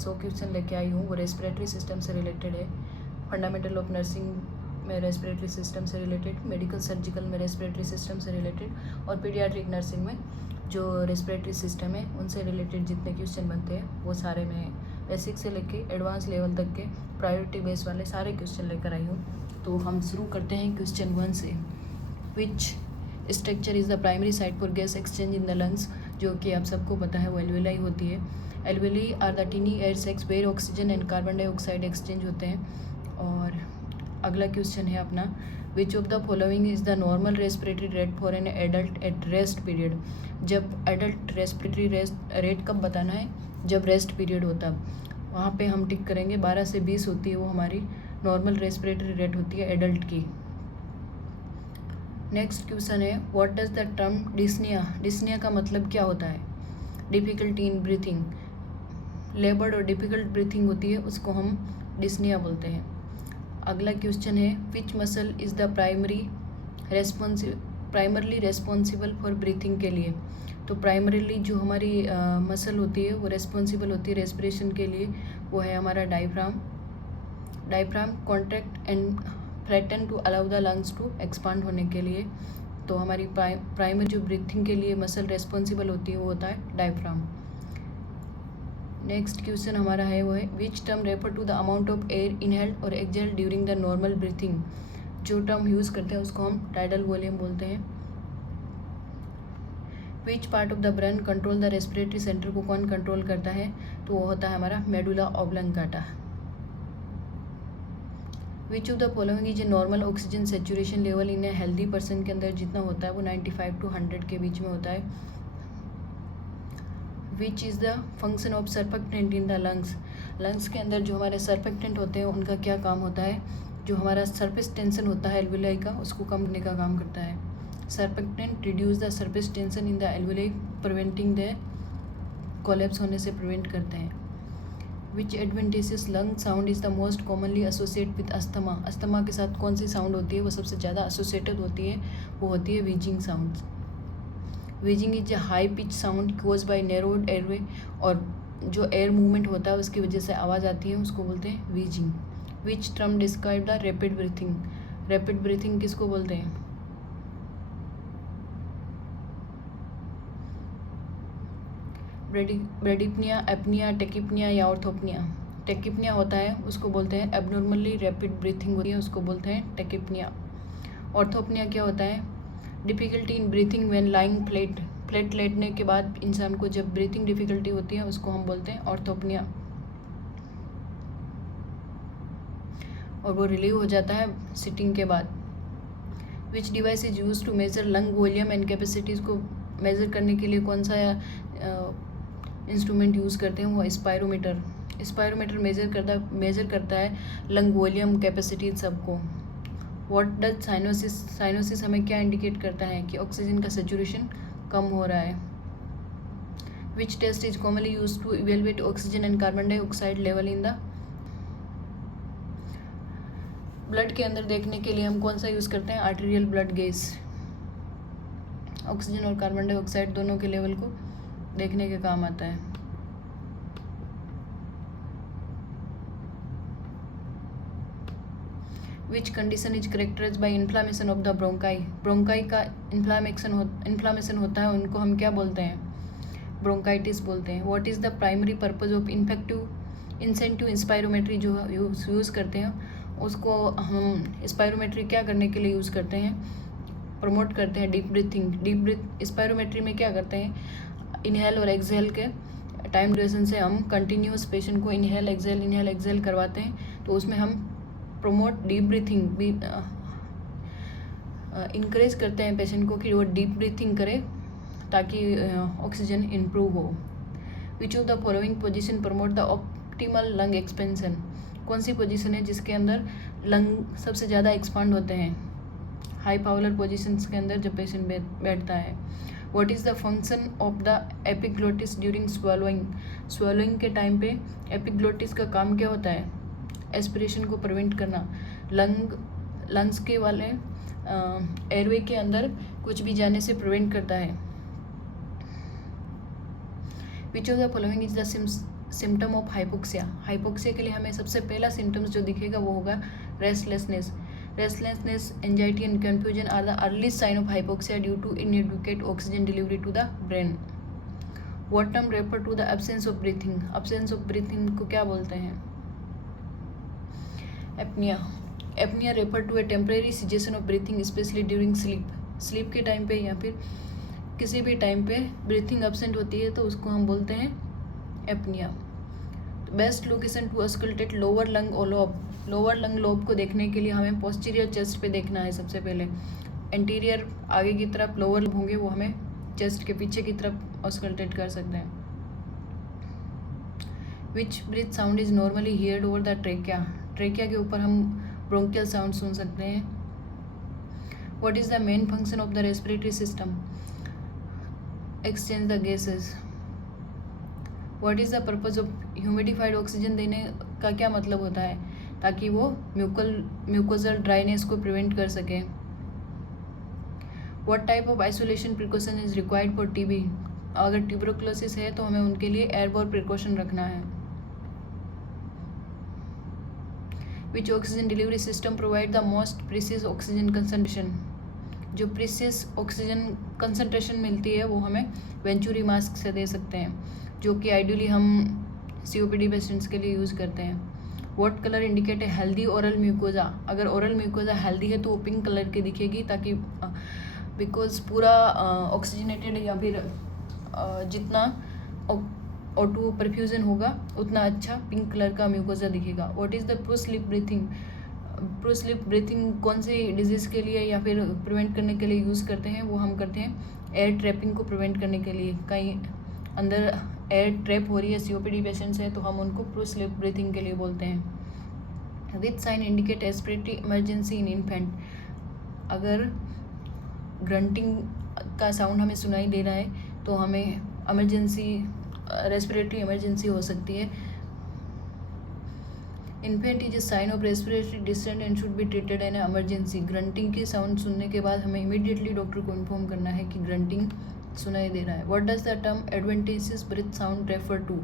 100 question लेके आई हूँ वो रेस्पिरेटरी सिस्टम से रिलेटेड है। फंडामेंटल ऑफ नर्सिंग में रेस्पिरेटरी सिस्टम से रिलेटेड, मेडिकल सर्जिकल में रेस्पिरेटरी सिस्टम से रिलेटेड और पीडियाट्रिक नर्सिंग में जो रेस्पिरेटरी सिस्टम है उनसे रिलेटेड जितने क्वेश्चन बनते हैं वो सारे मैं बेसिक से लेके एडवांस लेवल तक के प्रायोरिटी बेस वाले सारे क्वेश्चन लेकर आई हूँ। तो हम शुरू करते हैं क्वेश्चन 1 से। Which structure is the primary site for gas exchange in the lungs, जो कि आप सबको पता है वो एल्वेलाई होती है। Alveoli are the tiny air sacs where oxygen and carbon dioxide exchange होते हैं। और अगला क्वेश्चन है अपना, which of the following is the normal respiratory rate for an adult at rest period. जब एडल्ट रेस्पिरेटरी रेट कब बताना है, जब रेस्ट पीरियड होता, वहाँ पे हम टिक करेंगे 12 से 20 होती है वो हमारी नॉर्मल रेस्पिरेटरी रेट होती है एडल्ट की। नेक्स्ट क्वेश्चन है, what does the term dyspnoea, dyspnoea का मतलब क्या होता है। डिफ़िकल्टी इन ब्रीथिंग, लेबर्ड और डिफ़िकल्ट ब्रीथिंग होती है उसको हम डिस्निया बोलते हैं। अगला क्वेश्चन है, which muscle is the primarily responsible for breathing के लिए। तो प्राइमरीली जो हमारी मसल होती है वो रेस्पॉन्सिबल होती है रेस्पिरेशन के लिए, वो है हमारा diaphragm. Diaphragm contract and flatten to allow the lungs to expand होने के लिए। तो हमारी प्राइमरी जो ब्रीथिंग के लिए मसल रेस्पॉन्सिबल होती है वो होता है डायफ्राम। नेक्स्ट क्वेश्चन हमारा है वो है, which term refer to the amount of air inhaled और exhaled during the normal breathing. जो टर्म यूज़ करते हैं उसको हम टाइडल वॉल्यूम बोलते हैं। Which part of the brain control the respiratory centre, को कौन कंट्रोल करता है, तो वो होता है हमारा medulla oblongata. Which of the following is a normal oxygen saturation level in a healthy person के अंदर जितना होता है वो 95 to 100 के बीच में होता है। Which is the function of surfactant in the lungs, lungs के अंदर जो हमारे सर्फेक्टेंट होते हैं उनका क्या काम होता है। जो हमारा सरफेस टेंशन होता है एल्वेलाई का उसको कम करने का काम करता है। Surfactant reduce the surface tension in the alveoli, preventing the collapse होने से प्रिवेंट करते हैं। Which adventitious lung sound is the most commonly associate with asthma, asthma के साथ कौन सी साउंड होती है वो सबसे ज़्यादा एसोसिएटेड होती है, वो होती है wheezing sound. Wheezing is a high pitch sound caused by narrowed airway, और जो एयर मूवमेंट होता है उसकी वजह से आवाज़ आती है उसको बोलते हैं wheezing. Which term describe the rapid breathing, rapid breathing किसको बोलते हैं। ब्रेडिपनिया, एपनिया, टेकिपनिया या ऑर्थोपनिया। टेकिपनिया होता है उसको बोलते हैं एबनॉर्मली रैपिड ब्रीथिंग होती है उसको बोलते हैं टेकिपनिया। ऑर्थोपनिया क्या होता है, difficulty in breathing when lying flat, flat लेटने के बाद इंसान को जब ब्रीथिंग डिफ़िकल्टी होती है उसको हम बोलते हैं ऑर्थोपनिया, और वो रिलीव हो जाता है सिटिंग के बाद। Which device is use to measure lung volume and capacities, को मेज़र करने के लिए कौन सा इंस्ट्रूमेंट यूज़ करते हैं, वो स्पायरोमीटर। स्पायरोमीटर मेज़र करता है लंग वॉल्यूम, कैपेसिटी सबको। व्हाट डज साइनोसिस, साइनोसिस हमें क्या इंडिकेट करता है कि ऑक्सीजन का सेचुरेशन कम हो रहा है। Which test is commonly use to evaluate oxygen and carbon dioxide level in the blood के अंदर देखने के लिए हम कौन सा यूज़ करते हैं, आर्टेरियल ब्लड गेज। ऑक्सीजन और कार्बन डाइऑक्साइड दोनों के लेवल को देखने के काम आता है। Which condition is characterise by inflammation of the bronchi, bronchi का इन्फ्लामेशन होता है उनको हम क्या बोलते हैं, ब्रोंकाइटिस बोलते हैं। What is the primary purpose of incentive spirometry, जो यूज़ करते हैं उसको हम स्पायरोमेट्री क्या करने के लिए यूज़ करते हैं, प्रमोट करते हैं डीप ब्रीथ। स्पायरोमेट्री में क्या करते हैं, इनहेल और एक्सहेल के टाइम ड्यूरेशन से हम कंटिन्यूस पेशेंट को इनहेल एक्सहेल करवाते हैं, तो उसमें हम प्रमोट डीप ब्रीथिंग भी इनक्रेज करते हैं पेशेंट को कि वो डीप ब्रीथिंग करे ताकि ऑक्सीजन इम्प्रूव हो। विच of the following position promote the optimal lung expansion, कौन सी पोजीशन है जिसके अंदर लंग सबसे ज़्यादा एक्सपांड होते हैं, हाई पावर पोजीशंस के अंदर जब पेशेंट बैठता है। What is the function of the epiglottis during swallowing, swallowing के टाइम पे एपिग्लोटिस का काम क्या होता है, एस्पिरेशन को प्रिवेंट करना, लंग्स के वाले एयरवे के अंदर कुछ भी जाने से प्रिवेंट करता है। विच of the following is the symptom of hypoxia. Hypoxia के लिए हमें सबसे पहला सिम्टम्स जो दिखेगा वो होगा restlessness. Restlessness, anxiety and confusion are the earliest sign of hypoxia due to inadequate oxygen delivery to the brain. What term refer to the absence of breathing. Absence of breathing को क्या बोलते हैं? Apnoea. Apnoea refer to a temporary cessation of breathing specially during sleep. Sleep के time पे या फिर किसी भी टाइम पे ब्रीथिंग एब्सेंट होती है तो उसको हम बोलते हैं apnoea. Best location to auscultate lower lung और लोब। लोअर लंग लोब को देखने के लिए हमें पोस्टीरियर चेस्ट पे देखना है सबसे पहले। एंटीरियर आगे की तरफ लोअर लोब होंगे, वो हमें चेस्ट के पीछे की तरफ अस्कल्टेट कर सकते हैं। Which breath sound is normally heard over the trachea. Trachea के ऊपर हम ब्रोंकियल साउंड सुन सकते हैं। What is the main function of the respiratory system? Exchange the gases. What is the purpose of humidified oxygen देने का क्या मतलब होता है? ताकि वो म्यूकोजल ड्राइनेस को प्रिवेंट कर सके। What type of isolation precaution is required for TB. अगर ट्यूबरकुलोसिस है तो हमें उनके लिए एयरबोर्न प्रिकॉशन रखना है। विच oxygen delivery system provide the most precious oxygen concentration. जो प्रीसियस ऑक्सीजन कंसंट्रेशन मिलती है वो हमें वेंचुरी मास्क से दे सकते हैं, जो कि आइडियली हम COPD पेशेंट्स के लिए यूज़ करते हैं। What colour indicate a healthy oral mucosa. अगर ओरल म्यूकोजा हेल्दी है तो वो पिंक कलर की दिखेगी, ताकि बिकॉज पूरा ऑक्सीजनेटेड या फिर जितना O2 परफ्यूजन होगा उतना अच्छा पिंक कलर का म्यूकोजा दिखेगा। What is the pro sleep breathing. Pro sleep breathing कौन सी डिजीज़ के लिए या फिर प्रिवेंट करने के लिए यूज़ करते हैं? वो हम करते हैं एयर ट्रैपिंग को प्रिवेंट करने के लिए। कहीं अंदर एयर ट्रैप हो रही है, COPD पेशेंट्स हैं, तो हम उनको प्रो स्लीप ब्रीथिंग के लिए बोलते हैं। Which sign indicate respiratory emergency in infant. अगर ग्रंटिंग का साउंड हमें सुनाई दे रहा है तो हमें इमरजेंसी, रेस्पिरेटरी इमरजेंसी हो सकती है। Infant is a sign of respiratory distress and should be treated in emergency. Grunting की साउंड सुनने के बाद हमें इमीडिएटली डॉक्टर को इन्फॉर्म करना है कि ग्रंटिंग सुनाई दे रहा है। What does the term adventitious breath sound refer to.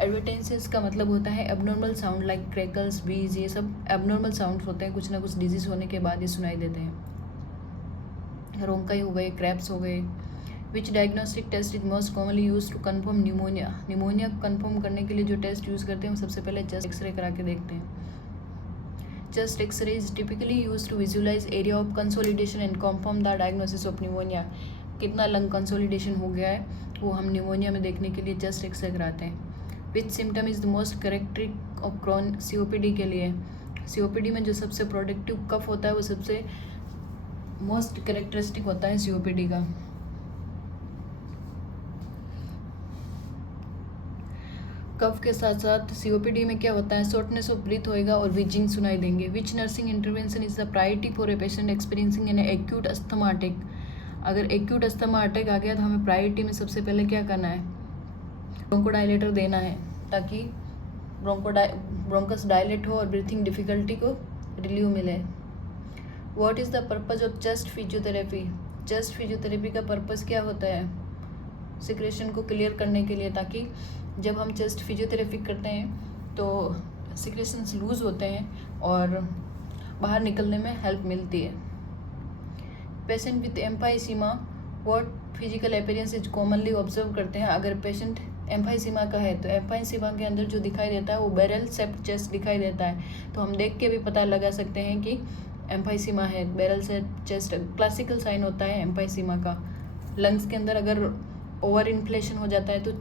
Adventitious का मतलब होता है एबनॉर्मल साउंड लाइक क्रैकल्स, बीज, ये सब एबनॉर्मल साउंड होते हैं, कुछ ना कुछ डिजीज़ होने के बाद ये सुनाई देते हैं। रोंकाई हो गए, क्रैप्स हो गए। Which diagnostic test is most commonly use to confirm pneumonia. Pneumonia confirm करने के लिए जो टेस्ट यूज़ करते हैं वो सबसे पहले चेस्ट एक्सरे करा के देखते हैं। Chest X-ray is typically use to visualise area of consolidation and confirm the diagnosis of pneumonia. कितना लंग कंसोलिडेशन हो गया है वो हम न्यूमोनिया में देखने के लिए चेस्ट एक्सरे कराते हैं। Which symptom is the most characteristic of Crohn. COPD के लिए COPD में जो सबसे प्रोडक्टिव कफ होता है वो सबसे मोस्ट करेक्टरिस्टिक होता है COPD का। कफ के साथ साथ COPD में क्या होता है, शॉर्टनेस ऑफ ब्रीथ होएगा और विजिंग सुनाई देंगे। विच nursing intervention is the priority for a patient experiencing an acute asthma attack. अगर एक्यूट अस्थमा अटैक आ गया तो हमें प्रायोरिटी में सबसे पहले क्या करना है, ब्रोंकोडायलेटर देना है, ताकि ब्रोंकस डायलेट हो और ब्रीथिंग डिफिकल्टी को रिलीव मिले। What is the purpose of chest physiotherapy. Chest physiotherapy का पर्पज़ क्या होता है, सिक्रेशन को क्लियर करने के लिए, ताकि जब हम चेस्ट फिजियोथेरेपी करते हैं तो सिक्रेशंस लूज़ होते हैं और बाहर निकलने में हेल्प मिलती है। Patient with emphysema what physical appearance is commonly observe करते हैं। अगर पेशेंट एम्फाइसीमा का है तो एम्फाइसीमा के अंदर जो दिखाई देता है वो बैरल शेप्ड चेस्ट दिखाई देता है, तो हम देख के भी पता लगा सकते हैं कि एम्फाइसीमा है। Barrel shaped chest classical sign होता है एम्फाइसीमा का। लंग्स के अंदर अगर ओवर इन्फ्लेशन हो जाता है तो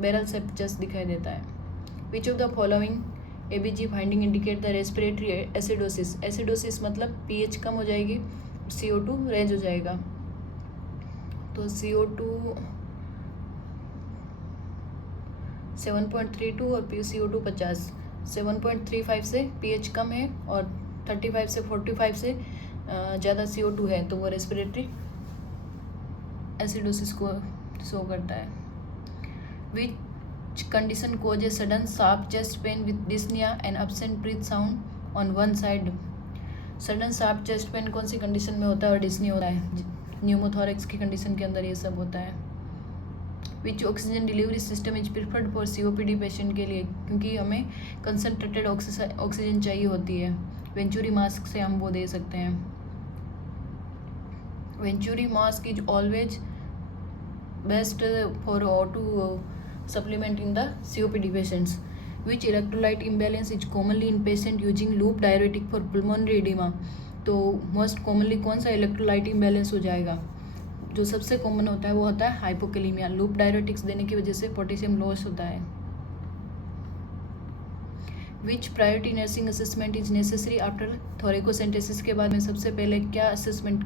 बैरल शेप्ड चेस्ट दिखाई देता है। विच of the following ABG finding indicate the respiratory acidosis. Acidosis मतलब pH कम हो जाएगी, CO2 रेज हो जाएगा। तो CO2 7.32 और CO2 50। 7.35 से pH कम है और 35 से 45 से ज़्यादा CO2 है, तो वो रेस्पिरेटरी एसिडोसिस को शो करता है। Which condition cause a sudden sharp chest pain with dyspnea and absent breath sound on one side। Sudden sharp chest pain कौन सी कंडीशन में होता है और डिस्नी होता है? न्यूमोथोरैक्स की कंडीशन के अंदर ये सब होता है। विच oxygen delivery system is preferred for COPD patient के लिए, क्योंकि हमें कंसनट्रेटेड ऑक्सीजन चाहिए होती है। वेंचुरी मास्क से हम वो दे सकते हैं। Venturi mask is always best for O2 supplement in the COPD patients. Which electrolyte imbalance is commonly in patient using loop diuretic for pulmonary edema? तो मोस्ट कॉमनली कौन सा इलेक्ट्रोलाइट इम्बैलेंस हो जाएगा? जो सबसे कॉमन होता है वो होता है हाइपोकेलीमिया। लूप डायरेटिक्स देने की वजह से पोटेशियम लॉस होता है। Which priority nursing assessment is necessary after thoracentesis के बाद में सबसे पहले क्या असेसमेंट